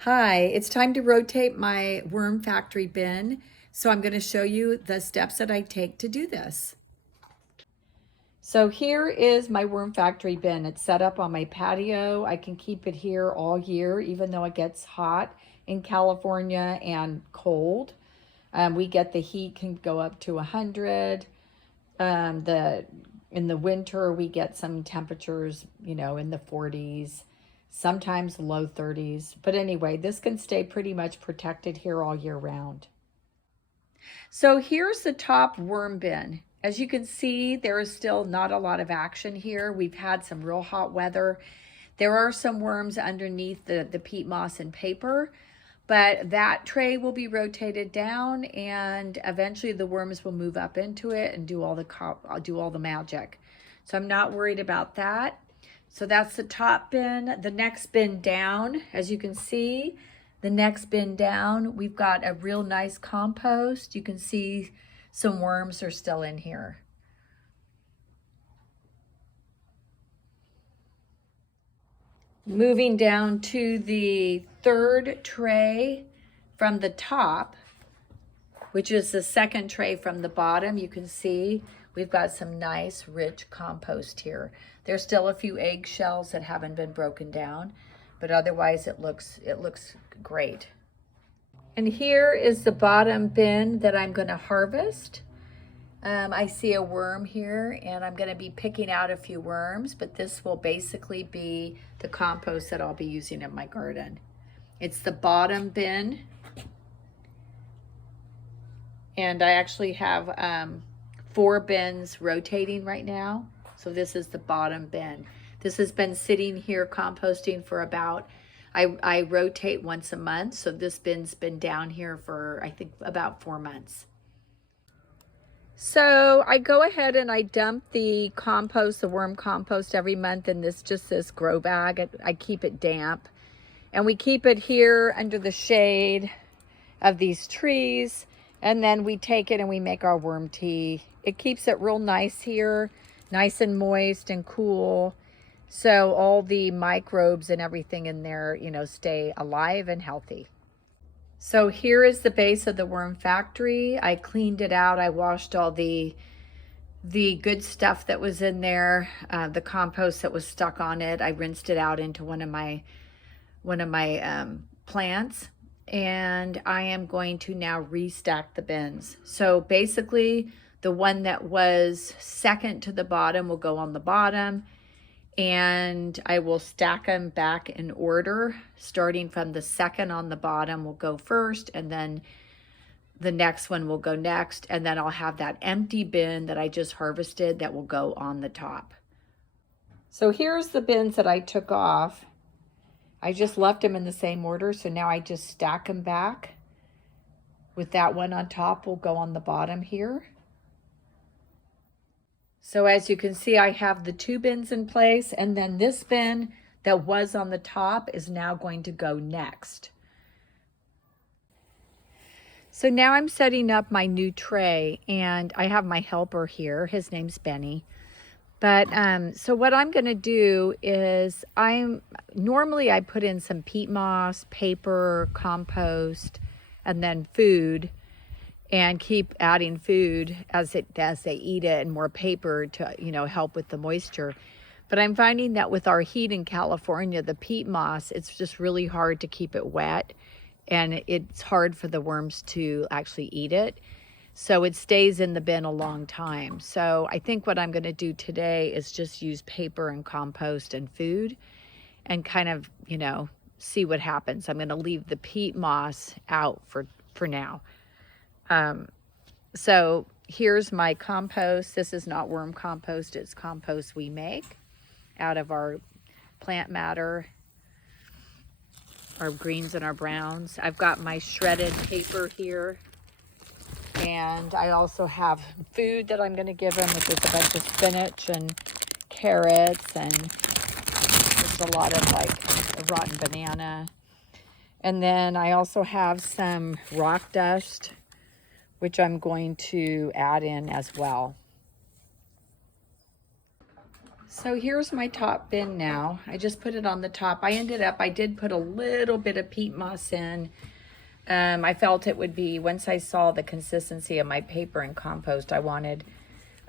Hi, it's time to rotate my worm factory bin. So I'm going to show you the steps that I take to do this. So here is my worm factory bin. It's set up on my patio. I can keep it here all year, even though it gets hot in California and cold. We get the heat can go up to 100. In the winter, we get some temperatures, in the 40s, sometimes low 30s. But anyway, this can stay pretty much protected here all year round. So here's the top worm bin. As you can see, there is still not a lot of action here. We've had some real hot weather. There are some worms underneath the peat moss and paper, but that tray will be rotated down and eventually the worms will move up into it and do all the magic. So I'm not worried about that. So that's the top bin. The next bin down, as you can see, the next bin down, we've got a real nice compost. You can see some worms are still in here. Moving down to the third tray from the top, which is the second tray from the bottom, you can see we've got some nice rich compost here. There's still a few eggshells that haven't been broken down, but otherwise it looks great. And here is the bottom bin that I'm going to harvest. I see a worm here and I'm going to be picking out a few worms, but this will basically be the compost that I'll be using in my garden. It's the bottom bin. And I actually have 4 bins rotating right now. So this is the bottom bin. This has been sitting here composting for about, I rotate once a month. So this bin's been down here for, I think, about 4 months. So I go ahead and I dump the compost, the worm compost every month in this grow bag. I keep it damp. And we keep it here under the shade of these trees. And then we take it and we make our worm tea. It keeps it real nice here, nice and moist and cool. So all the microbes and everything in there, stay alive and healthy. So here is the base of the worm factory. I cleaned it out. I washed all the good stuff that was in there, the compost that was stuck on it. I rinsed it out into one of my plants. And I am going to now restack the bins. So basically the one that was second to the bottom will go on the bottom, and I will stack them back in order. Starting from the second on the bottom will go first, and then the next one will go next, and then I'll have that empty bin that I just harvested that will go on the top. So here's the bins that I took off. I just left them in the same order, so now I just stack them back. With that one on top will go on the bottom here. So as you can see, I have the 2 bins in place, and then this bin that was on the top is now going to go next. So now I'm setting up my new tray, and I have my helper here. His name's Benny. But so what I'm going to do is normally I put in some peat moss, paper, compost, and then food, and keep adding food as they eat it, and more paper to help with the moisture. But I'm finding that with our heat in California, the peat moss, it's just really hard to keep it wet, and it's hard for the worms to actually eat it. So it stays in the bin a long time. So I think what I'm going to do today is just use paper and compost and food and kind of, see what happens. I'm going to leave the peat moss out for now. So here's my compost. This is not worm compost. It's compost we make out of our plant matter, our greens and our browns. I've got my shredded paper here. And I also have food that I'm going to give them, which is a bunch of spinach and carrots and just a lot of a rotten banana. And then I also have some rock dust, which I'm going to add in as well. So here's my top bin now. I just put it on the top. I did put a little bit of peat moss in. I felt it would be, once I saw the consistency of my paper and compost, I wanted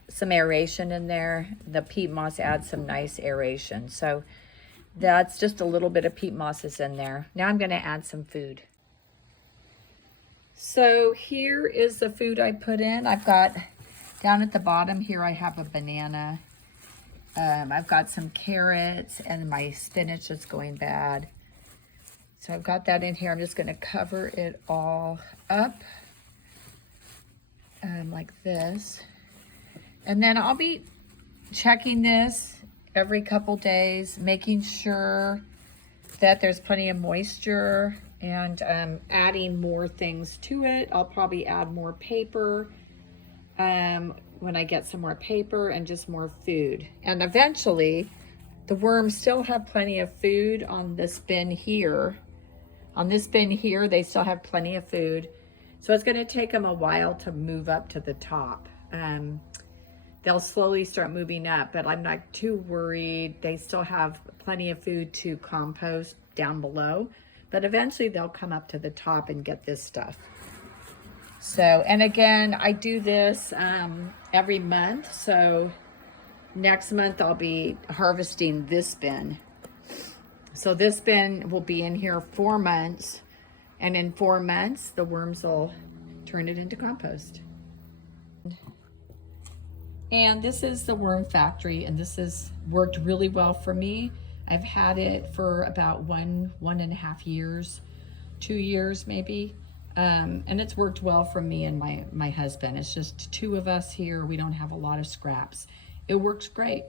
some aeration in there. The peat moss adds some nice aeration. So that's just a little bit of peat moss is in there. Now I'm gonna add some food. So here is the food I put in. I've got, down at the bottom here, I have a banana. I've got some carrots and my spinach that's going bad. So I've got that in here. I'm just gonna cover it all up like this. And then I'll be checking this every couple days, making sure that there's plenty of moisture and adding more things to it. I'll probably add more paper when I get some more paper and just more food. And eventually, the worms still have plenty of food on this bin here. On this bin here, they still have plenty of food. So it's gonna take them a while to move up to the top. They'll slowly start moving up, but I'm not too worried. They still have plenty of food to compost down below, but eventually they'll come up to the top and get this stuff. So, and again, I do this every month. So next month I'll be harvesting this bin. So this bin will be in here 4 months, and in 4 months, the worms will turn it into compost. And this is the worm factory, and this has worked really well for me. I've had it for about one and a half years, 2 years maybe. And it's worked well for me and my husband. It's just 2 of us here. We don't have a lot of scraps. It works great.